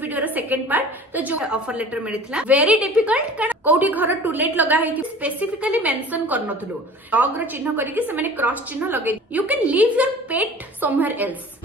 Video second part तो जो offer letter मिलता वेरी डिफिकल्ट कारण कोठी घर टूलेट लगा है स्पेसिफिकली मेंशन करनथुलु डॉग रो चिन्ह करके से माने क्रॉस चिन्ह लगे you can leave your pet somewhere else.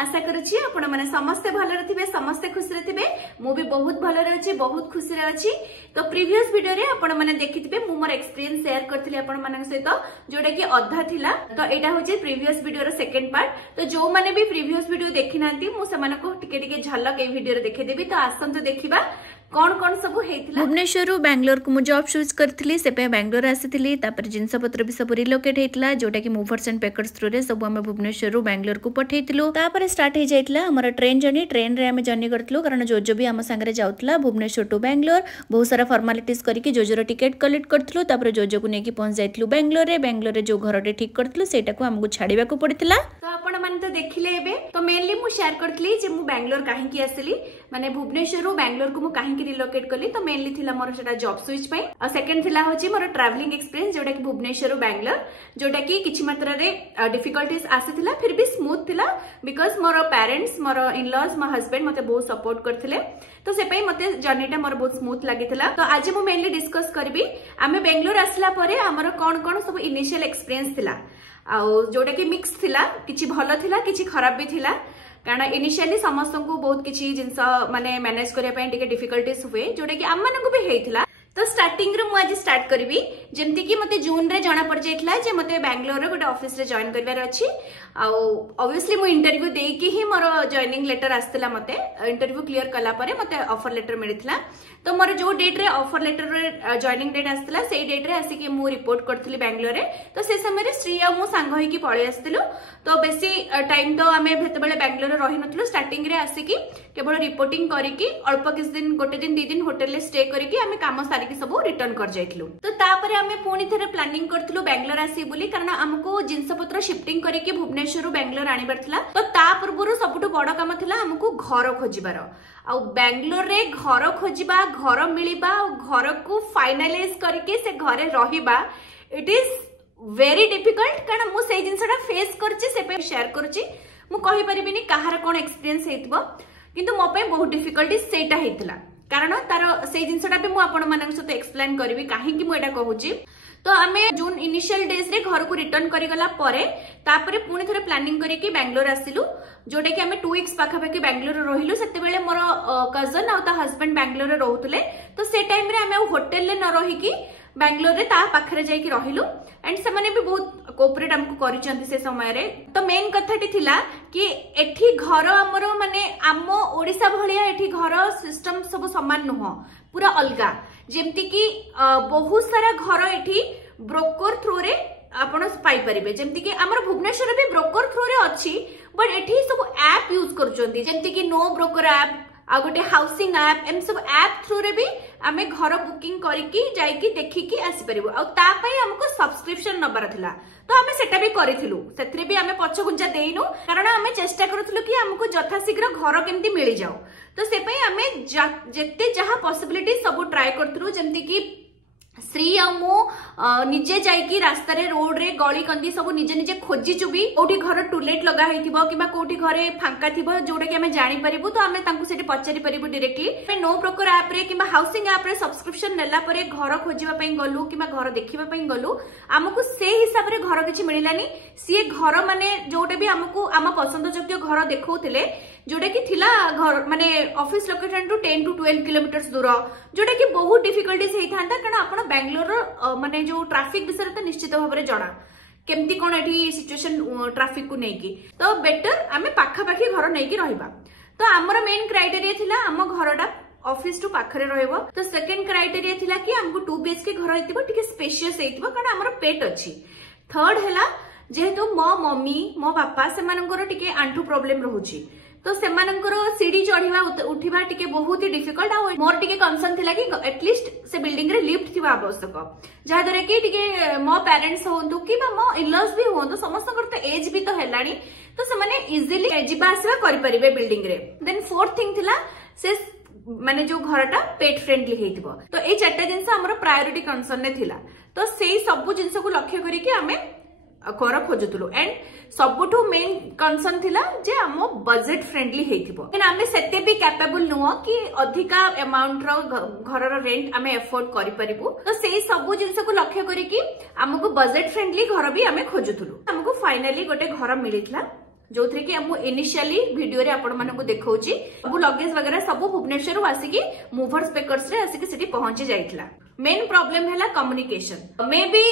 आशा करुच्ची आपण मैंने समस्ते भलरे थिबे समस्ते खुशी रे थिबे मु भी बहुत भलरे अछि बहुत खुशी रे अछि। तो प्रीवियस वीडियो रे आपण मैंने देखिथिबे मु मोर एक्सपीरियंस शेयर करथिले आपण मानक सहित जोटा कि अधा थिला तो एटा होचे प्रीवियस वीडियो रो सेकंड पार्ट। तो जो माने भी प्रीवियस वीडियो देखि नांती मु समान को टिके टिके झलक ए वीडियो रे देखि देबी। तो आसंतु देखिबा कौन कौन सब हेतिला। भुवनेश्वर बैंगलोर को मु जॉब चूज करथिली से पे बैंगलोर आसीथिली तापर जिंस पत्र भी सब रिलोकेट हेतिला जोटा कि मूवर्स एंड पैकर्स थ्रू रे सब हम भुवनेश्वर बैंगलोर को पठेइतिलु। तापर स्टार्ट हे जाइतला हमर ट्रेन जर्नी ट्रेन रे हम जर्नी करथिलु कारण जोजो भी हम संगे जाउतला भुवनेश्वर टू बैंगलोर बहुत सारा फॉर्मालिटीज करके जोजोर टिकट कलेक्ट करथिलु तापर जोजो को नेकी पहुंच जाइतलु बैंगलोर रे जो घर रे ठीक करथिलु सेटा को हमको छाड़ीबा को पड़ितला। तो आपण माने तो देखिले एबे तो मेनली मु शेयर करथिली जे मु बैंगलोर काहे की आसली माने भुवनेश्वर बैंगलोर को मु काहे की रिलोकेट कली। तो मेनली थिला मोर सेटा जॉब स्विच पई और सेकंड थिला होची मोर ट्रैवलिंग एक्सपीरियंस जोटा कि भुवनेश्वर बैंगलोर जोटा कि किछि मात्रा रे डिफिकल्टीज आसीथिला फिर भी स्मूथ थिला because more parents more in-laws मो हस्बैंड मते बहुत सपोर्ट करथिले। तो से पई मते जर्नीटा मोर बहुत स्मूथ लागिथिला। तो आज मु मेनली डिस्कस करबी आमे बेंगलोर आसला परे हमर कोन कोन सब इनिशियल एक्सपीरियंस थिला आ जोटा कि मिक्स थिला किछि भलो थिला किछि खराब भी थिला कारण इनिशियली समस्त को बहुत किछि जिंस माने मैनेज करिया पई टिके डिफिकल्टीज हुए जोटा कि हम मानक भी हेइथिला। तो स्टार्टिंग रे मु आज स्टार्ट करबी जेमति कि मते जून रे जाना पड़ जाइतला जे मते बैंगलोर रे गोटे ऑफिस रे जॉइन करबार अछि आ ऑब्वियसली मु इंटरव्यू देई कि ही मोर जॉइनिंग लेटर आस्तला मते इंटरव्यू क्लियर कला परे मते ऑफर लेटर मिलितला। तो मोर जो डेट रे ऑफर लेटर रे जॉइनिंग डेट आस्तला सेई डेट रे आसी कि मु रिपोर्ट करथली बैंगलोर रे। तो से समय रे श्री आ मु सांग होई कि पळी आस्तिलु। तो बेसी टाइम तो आमे भेते बेले बैंगलोर रे रहि नथलु स्टार्टिंग रे आसी कि केवल रिपोर्टिंग करी कि अल्प किस दिन गोटे दिन दी दिन होटल रे स्टे करी कि आमे काम सारी कि सब रिटर्न कर जाइतलु। तो तापरे आमे पुनी थरे प्लानिंग करथलु बैंगलोर आसी बोली कारण हमको जिंस पत्र शिफ्टिंग करी कि भुवनेश्वर बैंगलोर आनिबार थिला। तो ता पूर्वरु सबटु बड़ काम थिला हमको घर खोजिबार आ बैंगलोर रे घर खोजिबा घर मिलिबा घर को फाइनलाइज करके से घरे रहिबा इट इज वेरी डिफिकल्ट कारण मु से जिंसटा फेस करछि से पे शेयर करछि मु कहि परिबिनी कहार कोन एक्सपीरियंस हेतबो किंतु मो पे बहुत डिफिकल्टी सेटा हेतला कारण तार से जिंसटा भी मु आपण मानक सते एक्सप्लेन करबी काहे कि मु एटा कहूछि। तो आमे जून इनिशियल डेज रे घर को रिटर्न करी गला परे तापरे पुनी थरे प्लानिंग करी कि बैंगलोर आसिलु जोटा कि आमे 2 वीक्स पाखा पाखी बैंगलोर रहिलु। सेते बेले मोर कजन आ ता हस्बैंड बैंगलोर रे रहउतले। तो से टाइम रे आमे होटल ले न रही कि बैंगलोर रे ता पाखरे जाई कि रहिलु एंड से माने भी बहुत कोऑपरेट हमको करिसंती से समय रे। तो मेन कथाटी थिला कि एठी घर हमरो माने आमो ओडिसा भलिया एठी घर सिस्टम सब समान नुह पूरा अलगा जेमति कि बहुत सारा घर एठी ब्रोकर थ्रू रे आपण पाई परिबे जेमति कि हमर भुवनेश्वर भी ब्रोकर थ्रू रे अछि बट एठी सब ऐप यूज करचंती जेमति कि नो ब्रोकर ऐप आ गोटे हाउसिंग ऐप एम सब ऐप थ्रू रे भी आमे घर बुकिंग करिकी जाईकी देखिकी आसी परिबो आ ता पई हमको सब्सक्रिप्शन नबर थिला। तो आमे सेटा भी करिथिलु सेथरे भी आमे पछ गुंजा देइनु कारण आमे चेष्टा करथुलु कि हमको यथाशीघ्र घर केमती मिली जाऊ। तो से पई आमे जेते जहा पॉसिबिलिटी सब ट्राई करथुलु जेमति कि श्री आ मु निजे जाईकी रास्ता रे रोड रे गली कंदी सब निजे निजे खोजी चुबी कोठी घर टूलेट लगा हेतिबो किबा कोठी घरे फांका थिबो जोडा कि हमें जानि परिबो। तो हमें तांकु सेठी पचारि परिबो डायरेक्टली नो ब्रोकर ऐप रे किबा हाउसिंग ऐप रे सब्सक्रिप्शन नेला परे घर खोजिबा पई गलु किबा घर देखिबा पई गलु हमकु से हिसाब रे घर किछि मिलिलानी सी घर माने जोडा भी हमकु आम पसंद योग्य घर देखौथिले जोडा कि थिला घर माने office location to 10 to 12 kilometre दूर जोडा कि बहुत डिफिकल्टीज हेई थांता कारण आपण बैंगलोर माने जो ट्रैफिक विषय तो निश्चित भाव में जना केमती कोन एठी सिचुएशन ट्रैफिक को नेकी। तो बेटर आमे पाखा पाखी घर नेकी रहिबा। तो हमर मेन क्राइटेरिया थिला हम घरटा ऑफिस टू पाखरे रहइबो। तो सेकंड क्राइटेरिया थिला कि हमको 2 BHK घर हेतिबो टिके स्पेशियस हेतिबो कारण हमर पेट अछि। थर्ड हैला जेहेतु मो मम्मी मो पापा से मानकर टिके आंठू प्रॉब्लम रहउची तो सेमानकर सीढ़ी चढ़ीबा उठीबा टिके बहुत ही डिफिकल्ट आ मोर टिके कंसर्न थिला कि एटलीस्ट से बिल्डिंग रे लिफ्ट थिबा आवश्यक जहा द्वारा कि टिके मो पेरेंट्स होंतु कि मो इन-लॉज भी होंतु समस्तकर तो एज भी तो हेलानी तो से माने इजीली जिबा आसीबा करि परिबे बिल्डिंग रे। देन फोर्थ थिंग थिला से माने जो घरटा पेट फ्रेंडली हेतिबो तो ए चारटा जिंस हमर प्रायोरिटी कंसर्न ने थिला तो सेही सब जिंस को लक्ष्य करी कि हमें घर खोजुतलु एंड सबुठु मेन कंसर्न थिला जे हम बजेट फ्रेंडली हेतिबो एंड हमें सेते भी कैपेबल नुह कि अधिका अमाउंट रो घर रो रेंट हमें अफोर्ड करि परिबु तो सेही सब जिंस को लक्ष्य करी कि हमको बजेट फ्रेंडली घर भी हमें खोजुतलु हमको फाइनली गोटे घर मिलितला जो थे कि हम इनिशियली वीडियो रे आपण मानको देखौची सब लगेज वगैरह सब भुवनेश्वर रु आसिकी मूवर्स पेकर्स रे आसिकी सेठी पहुंची जाइतला मेन प्रॉब्लम हैला कम्युनिकेशन मे बी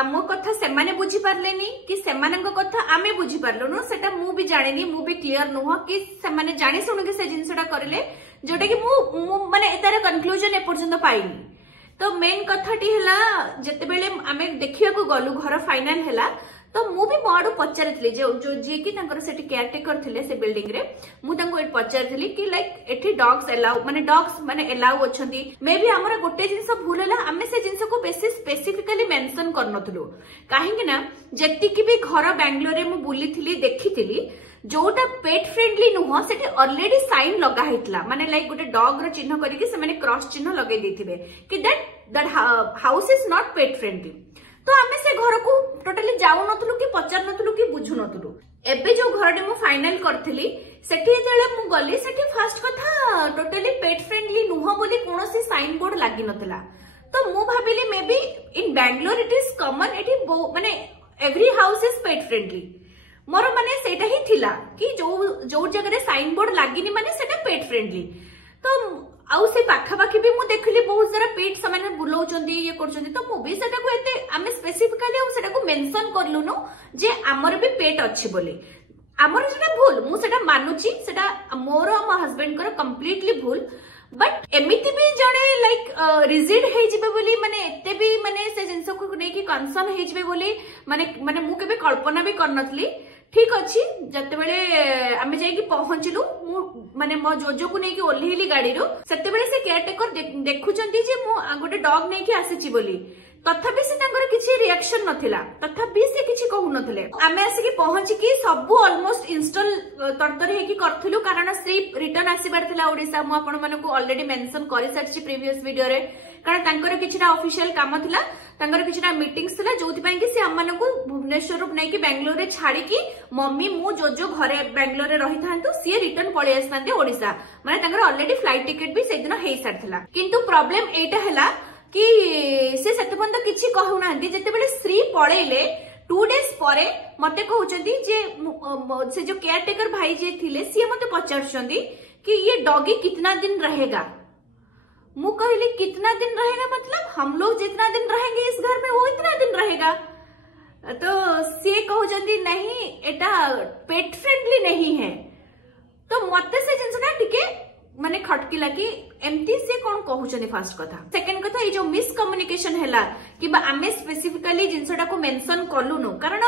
आम कथा सेमाने बुझी पारलेनी कि सेमानक कथा आमे बुझी पारलुनु सेटा मु भी जानिनी मु भी क्लियर नुह कि सेमाने जानि सुनु कि से जिंसटा करले जोटा कि मु माने एतारे कंक्लूजन ए पर्यंत पाइनी तो मेन कथाटी हैला जते बेले आमे देखिया को गलु घर फाइनल हैला तो मु भी मोडू पचारिथली जो जे कि तांकर सेठी केयरटेकर थिले से बिल्डिंग रे मु तांको एट पचारिथली कि लाइक एठी डॉग्स माने एलाउ अछंती मे बी हमरा गोटे जिंस भूल होला हमें से जिंस को बेसी स्पेसिफिकली मेंशन करनथलु काहे कि ना जेति कि भी घर बेंगलोर रे मु बुलीथिली देखिथिली जोटा पेट फ्रेंडली नुह सेठी ऑलरेडी साइन लगा हेतला माने लाइक गोटे डॉग रो चिन्ह करिकि से माने क्रॉस चिन्ह लगे देथिबे कि that house is not pet friendly तो आमे से घर को टोटली जाऊ नथलु कि पचार नथलु कि बुझु नथलु एबे जो घर मु फाइनल करथिली सेठी जेले मु गली सेठी फर्स्ट कथा टोटली पेट फ्रेंडली नुह बोली कोनोसी साइन बोर्ड लागि नथला तो मु भाबिली may be in Bangalore it is common एठी माने every house is pet friendly मोर माने सेटा ही थिला कि जो जगह रे साइन बोर्ड लागिनी माने सेटा पेट फ्रेंडली तो आउ से पाखापाखी भी मु देखली बहुत सारा पेट समान बुलाउचंदी ये करचंदी तो मु भी सेटा को एते आमे स्पेसिफिकली आउ सेटा को मेंशन करलुनु जे हमर भी पेट अछि बोली हमर सेटा भूल मु सेटा मानुची सेटा मोर आ हस्बैंड कर कंप्लीटली भूल बट एमिति भी जणे लाइक रिजिड हे जिबे बोली माने एते भी माने से जिंस को नै कि कंसर्न हे जिबे बोली माने मु केबे कल्पना भी करनथली ठीक अच्छी जते बेले आमे जाई कि पहुंचलु माने मो जोजो को नै कि ओल्हेली गाड़ी रो सेते बेले से केयरटेकर देखुचंती जे मु गोटे डॉग नै कि आसीची बोली तथापि से तांकर किछि रिएक्शन नथिला तथापि से किछि कहू नथिले आमे आसी कि पहुंची कि सब ऑलमोस्ट इंस्टॉल तरतर हे कि करथलु कारण श्री रिटर्न आसीबार थिला ओडिसा मु आपण मानको ऑलरेडी मेंशन करि सारछि प्रीवियस वीडियो रे कारण तांकर किछिना ऑफिशियल काम थिला तांकर किछिना मीटिंग्स थिला जोथि पय कि से हम मानको भुवनेश्वर रु नै कि बेंगलोर रे छाडी कि मम्मी मु जोजो घरे बेंगलोर रे रहि थांतु सी रिटर्न पळे आसतांते ओडिसा माने तांकर ऑलरेडी फ्लाइट टिकट भी सेदिन हेइ सारथिला किंतु प्रॉब्लम एटा हैला कि से सेतपंत किछि कहू नांती जते बेले श्री पळेले 2 डेज परे मते कहउचंती जे से जो केयरटेकर भाई जे थिले सी मते पचारचंती कि ये डॉगी कितना दिन रहेगा मु कहली कितना दिन रहेगा मतलब हम लोग जितना दिन रहेंगे इस घर में वो इतना दिन रहेगा तो से कहउचंती नहीं एटा पेट फ्रेंडली नहीं है तो मते से जिंसना टिके माने खटकिला कि एमती से कोन कहउचनी फर्स्ट कथा सेकंड कथा ये जो मिसकम्युनिकेशन हैला कि बा आमे स्पेसिफिकली जिंसटा को मेंशन करलुनु कारण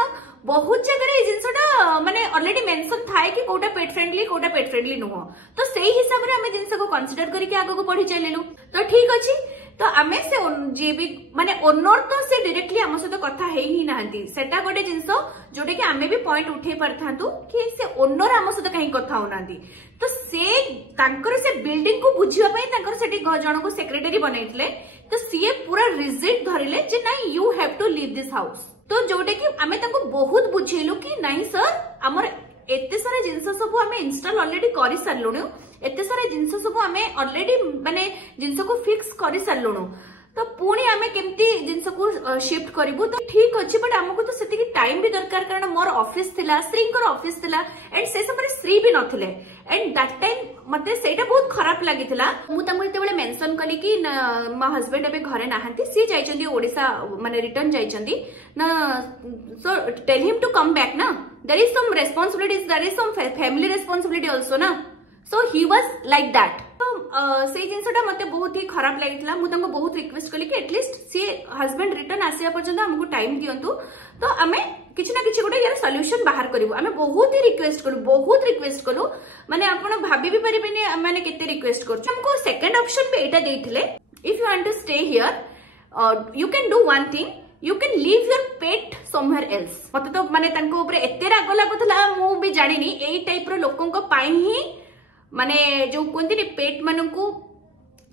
बहुत जगह रे जिंसटा माने ऑलरेडी मेंशन थाए कि कोटा पेट फ्रेंडली नुह तो सेही हिसाब रे आमे जिंस को कंसीडर करी कि आगो को बढ़ी चलेलु तो ठीक अछि तो आमे से जे भी माने ओनर तो से डायरेक्टली आम सहित कथा हेई ही नाहंती सेटा गोटे जिंस जोटे कि आमे भी पॉइंट उठे परथांतु कि से ओनर आम सहित कहीं कथा होनांती तो से तांकर से बिल्डिंग को बुझिबा पई तांकर सेठी जण को सेक्रेटरी बनैतले तो सीए पूरा रिजिड धरिले जे नाही you have to leave this house तो जोटे कि आमे तांको बहुत बुझेलु कि नहीं सर हमर एते सारा जिंस सब आमे इंस्टॉल ऑलरेडी करि सारलुनु एते सारा जिंस सब आमे ऑलरेडी माने जिंस को फिक्स करि सारलुनु तो पुणी आमे केमती जिंस को शिफ्ट करिवु तो ठीक अछि बट हमको तो सेति की टाइम भी दरकार कारण मोर ऑफिस थिला श्रींकर ऑफिस थिला एंड से समय श्री भी नथिले एंड दैट टाइम मते सेटा बहुत खराब लागिथिला मु तमु एते बेले मेंशन कली कि मा हस्बैंड एबे घरे नाहंती सी जाइचंदी ओडिसा माने रिटर्न जाइचंदी ना so tell him to come back ना there is some responsibilities there is some family responsibility also ना so he was like that से जिनसटा मते बहुत ही खराब लागिथिला मु तंको बहुत रिक्वेस्ट कली कि एटलीस्ट सी हस्बैंड रिटर्न आसिया पर्यंत हमको टाइम दियंतु तो आमे किछि ना किछि गोटे यार सॉल्यूशन बाहर करिवु आमे बहुत ही रिक्वेस्ट कलु माने आपण भाबी भी परिबेनी माने केते रिक्वेस्ट करछु हमको सेकंड ऑप्शन पे एटा देथिले if you want to stay here you can do one thing you can leave your pet somewhere else मते तो माने तंको ऊपर एते राग लागुथला मु भी जानिनी एई टाइप रो लोकन को पाई ही माने जो कोंती पेट मानन को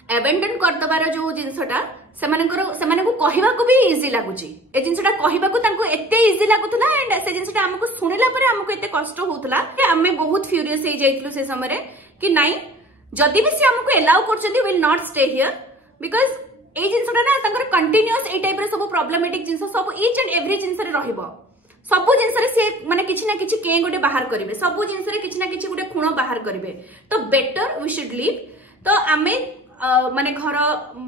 एबेंडन करदबार जो जिनसटा सेमानंको कहिबाको भी इजी लागुची ए जिनसटा कहिबाको तांको एते इजी लागुतला एंड से जिनसटा हमको सुनिला परे हमको एते कष्ट होतला कि हमें बहुत फ्यूरियस हे जाइतलु से समय कि नाही जदी भी से हमको अलाउ करचंदी will not stay here because ए जिनसटा ना तांकर कंटीन्यूअस ए टाइप रे सब प्रॉब्लमेटिक जिनस सब ईच एंड एवरी जिनस रे रहइबो सबु जिनस रे से माने किछि ना किछि के गोटे बाहर करिवे सबु जिनस रे किछि ना किछि गोटे खुण बाहर करिवे तो बेटर वी शुड लीव तो आमे माने घर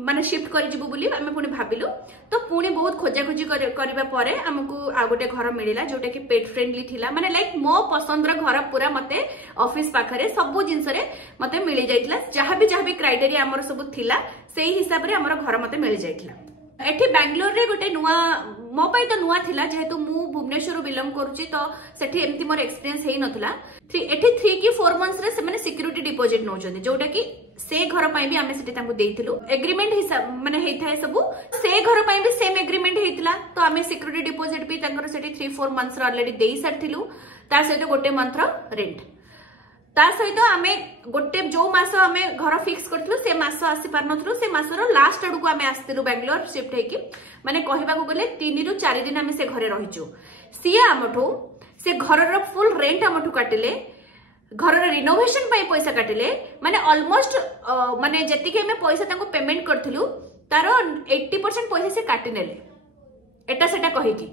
माने शिफ्ट कर जिबु बोली आमे पुनी भाबिलु तो पुनी बहुत खोजा खोजी करबा परे हमकु आ गोटे घर मिलिला जोटा कि पेट फ्रेंडली थिला माने लाइक मो पसंदर घर पूरा मते ऑफिस पाखरे सब जिंस रे मते मिली जाइतला जहां भी क्राइटेरिया हमर सब थिला सेही हिसाब रे हमर घर मते मिली जाइतला एठी बेंगलोर रे गोटे नुआ मो पई तो नुआ थिला जेहेतु मु भुवनेश्वर बिलोंग करूची तो सेठी एमती मोर एक्सपीरियंस हेई नथला एठी 3 की 4 मंथ्स रे से माने सिक्योरिटी डिपॉजिट नौचंदी जोटा कि से घर पई भी आमे सेठी तांको देइथिलु एग्रीमेंट हिसाब माने हेई थाए सबु से घर पई भी सेम एग्रीमेंट हेइतला तो आमे सिक्योरिटी डिपॉजिट भी तांकर सेठी 3-4 मंथ्स रे ऑलरेडी देई सारथिलु ता सहित गोटे मंथ रो रेंट ता सहित आमे गोटे जो मास आमे घर फिक्स करथिलु से मास आसी पार नथलु से मास रो लास्ट अडु को आमे आस्तिलु बेंगलोर शिफ्ट हेकी माने कहिबा को गले 3 रु 4 दिन आमे से घरे रहिचु सिया आमठो से घर रो फुल रेंट आमठो काटिले घर रिनोवेशन पाई पैसा काटिले माने ऑलमोस्ट माने जति के हमें पैसा तांको पेमेंट करथिलु तारो 80% पैसा से काटि नेले एटा सेटा कहि की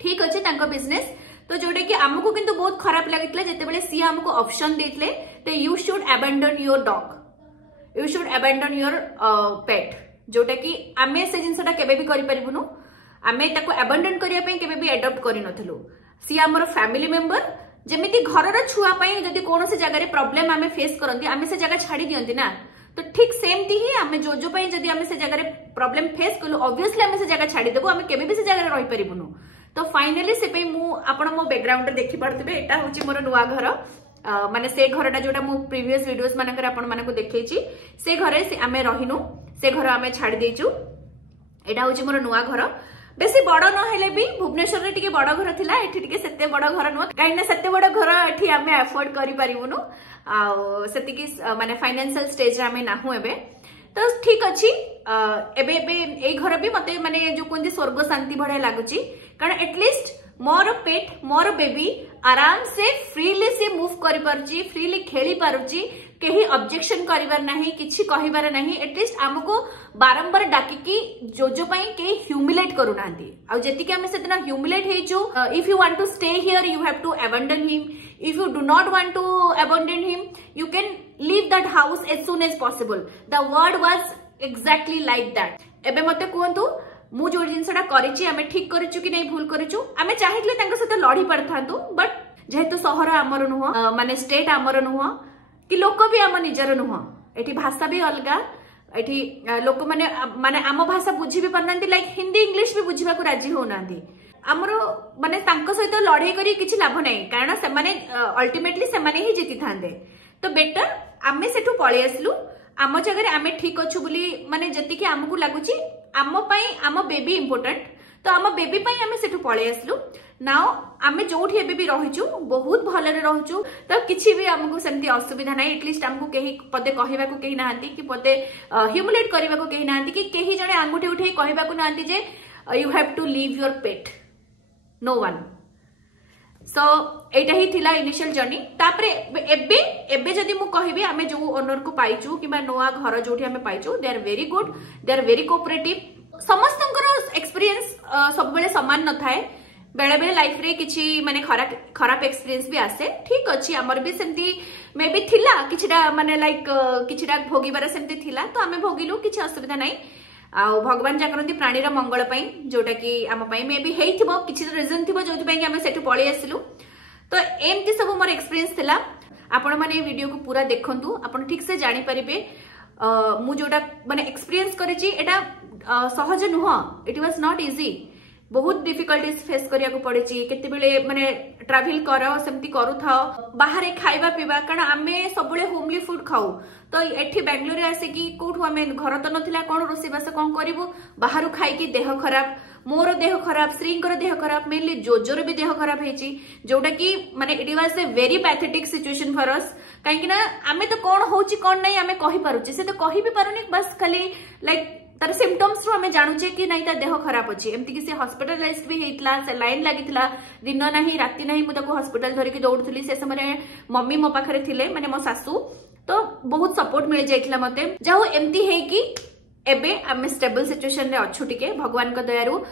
ठीक अछि तांको बिजनेस तो जोडे कि हमको किंतु बहुत खराब लागितले जेते बेले सी हमको ऑप्शन देतले ते you should abandon your dog you should abandon your पेट जोटा कि आमे से जिंसटा केबे भी करि परिबुनु आमे ताको अबैंडन करिया पई केबे भी एडॉप्ट करि नथलु सी हमर फैमिली मेंबर जेमिति घरर छुआ पई जदी कोनोसी जगह रे प्रॉब्लम आमे फेस करंती आमे से जगह छाडी दियंती ना तो ठीक सेम ती ही आमे जो पई जदी आमे से जगह रे प्रॉब्लम फेस कलु ऑब्वियसली आमे से जगह छाडी देबो आमे केबे भी से जगह रे रहि परिबुनु तो फाइनली से पे मु आपण मो बैकग्राउंड रे देखि पड़तबे एटा होची मोर नुवा घर माने से घरटा जोटा मु प्रीवियस वीडियोस मानकर आपण मानको देखैची से घरे से आमे रहिनु से घर आमे छाडी देचु एटा होची मोर नुवा घर बेसी बड़ न हेले भी भुवनेश्वर रे टिके बड़ घर थिला एठी टिके सेते बड़ घर न काई ना सेते बड़ घर एठी आमे अफोर्ड करि परिबुनु आ सेति की माने फाइनेंशियल स्टेज रे आमे नाहु एबे तो ठीक अछि एबे ए घर भी मते माने जो कोंदी स्वर्ग शांति भडा लागुची कारण एटलीस्ट मोर पेट मोर बेबी आराम से फ्रीली से मूव करि परची फ्रीली खेली परची केही ऑब्जेक्शन करिवार नाही किछि कहिवार नाही एटलीस्ट हमको बारंबार डाकी की जो पई के ह्यूमिलेट करू नांती आ जेति के हम सेतना ह्यूमिलेट हेचू if you want to stay here you have to abandon him if you do not want to abandon him you can leave that house as soon as possible the word was exactly like that एबे मते कहंतु मु जो जिनसटा करिछि आमे ठीक करिछु कि नै भूल करिछु आमे चाहितले तांको सहित लढी पड़थांतु बट जेहेतु सहर हमर नुह माने स्टेट हमर नुह कि लोक भी आम निजर नुह एठी भाषा भी अलगा एठी लोक माने माने आम भाषा बुझी भी पारनांती लाइक हिंदी इंग्लिश भी बुझिबा को राजी होनांती हमर माने तांको सहित लढाई करी किछि लाभ नै कारण से माने अल्टीमेटली से माने ही जीति थांदे तो बेटर आमे सेठु पळि आसलु आम जगह आमे ठीक अच्छु बोली माने जति कि हमकु लागुची आम पई आम बेबी इंपोर्टेंट तो आम बेबी पई आमे सेठु पळि आसलु नाउ आमे जोठी एबे भी रहिचु बहुत भलरे रहउचु तो किछि भी हमकु सेमती असुविधा नै एटलीस्ट हमकु केही पदे कहिबा को केही नाहंती कि पदे ह्यूमिलेट करिबा को केही नाहंती कि केही जणे आंगुठी उठै कहिबा को नाहंती जे you have to leave your pet no one so एटा ही थिला इनिशियल जर्नी तापरे एबे एबे जदी मु कहिबी आमे जो ओनर को पाइचु किबा नोआ घर जोठी आमे पाइचु they are very good they are very cooperative समस्तंकर एक्सपीरियंस सब बेले समान न थाए बेले बेले लाइफ रे किछि माने खराब एक्सपीरियंस भी आसे ठीक अछि हमर भी सेमती मे भी थिला किछिटा माने लाइक किछिटा भोगिबार सेमती थिला तो आमे भोगिलु किछि असुविधा नै आ भगवान जाकरंती प्राणीर मंगल पई जोटा कि आम पई मे भी हेइथिबो किछि रीजन थिबो जोति पई कि आमे सेटु पळि आसिलु तो एमती सब मोर एक्सपीरियंस थिला आपण माने वीडियो को पूरा देखंतु आपण ठीक से जानि परिबे मु जोटा माने एक्सपीरियंस करिछि एटा सहज नुह इट वाज नॉट इजी बहुत डिफिकल्टीज फेस करिया को पड़ेछि केते बेले माने ट्रैवल करो सेमती करू थाओ बाहर खाइबा पीबा कारण आमे सबले होमली फूड खाऊ तो एठी बेंगलोर आसे कि कोठु आमे घर तो नथिला कोन रोसी बास कोन करिवो बाहरु खाइ कि देह खराब मोर देह खराब श्रींकर देह खराब मेनली जोजोर भी देह खराब हेची जोटा कि माने it was a very pathetic situation for us कहीं आम तो कौन होची कौन नहीं आम कही पारुचे से तो कही भी पारुनी बस खाली लाइक तार सिम्पटम्स रू आम जानूचे कि नहीं देह खराब अच्छी एमती कि हॉस्पिटलाइज भी होता से लाइन लगी दिन ना राति ना मुझे हॉस्पिटल धरिकी दौड़ुली से समय मम्मी मो पाखे थे माने मो सासू तो बहुत सपोर्ट मिल जाइए मते जाऊ एमती है कि एबे आम स्टेबल सिचुएशन रे अच्छु टिके भगवान को दयारू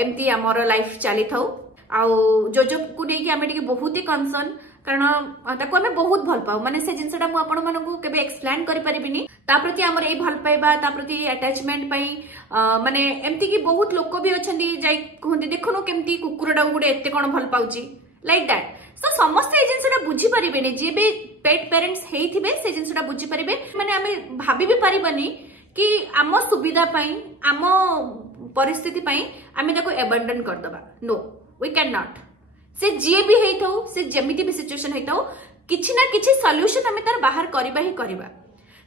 एमती आमर लाइफ चली थाउ आउ जोजो को लेकिन आम टिके बहुत ही कंसर्न कारण ताको आमे बहुत भल पाऊ माने से जिनसटा मु आपण मानकू केबे एक्सप्लेन करि परिबिनी ता प्रति हमर ए भल पाइबा ता प्रति अटैचमेंट पई माने एमती कि बहुत लोक भी अछंदी जाई कहंती देखनो केमती कुकुरडा गुडे एते कोन भल पाउची लाइक दैट सो समस्त ए जिनसटा बुझी परिबेनी जे बे पेट पेरेंट्स हेइथिबे से जिनसटा बुझी परिबे माने आमे भाबी भी परिबनी कि आम सुविधा पई आम परिस्थिति पई आमे ताको एबंडन कर दबा नो वी कैन नॉट से जी भी है से जमीती भी सिचुएशन है किछि ना किछि सॉल्यूशन हमें तार बाहर करबा ही करबा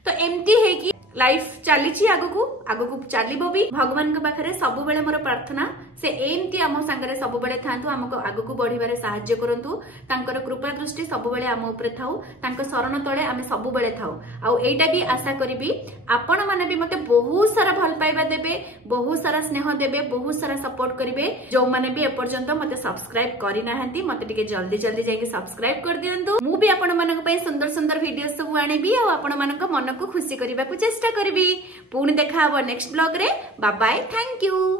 तो एमती है कि लाइफ चली आगु चलिबो भी भगवान के पाखरे सब बेले मोर प्रार्थना से एमती आम संगे सब बेले थांतु हमको आगु बढ़िबारे सहाय्य करंतु तांकर कृपा दृष्टि सब बेले आम ऊपर थाउ तांकर शरण तळे आमे सब बेले थाउ आ एटा भी आशा करिबी आपण माने भी मते बहुत सारा भल पाइबा देबे बहुत सारा स्नेह देबे बहुत सारा सपोर्ट करिवे जो माने भी एपर्यंत मते सब्सक्राइब करि नाहंती मते टिके जल्दी जल्दी जाके सब्सक्राइब कर दियंतु मु भी आपण मानक पई सुंदर सुंदर वीडियो सब आनेबी आ आपण मानक मन को खुशी करबा को चेष्टा करबी पुणी देखा हबो नेक्स्ट ब्लॉग रे बाय बाय थैंक यू।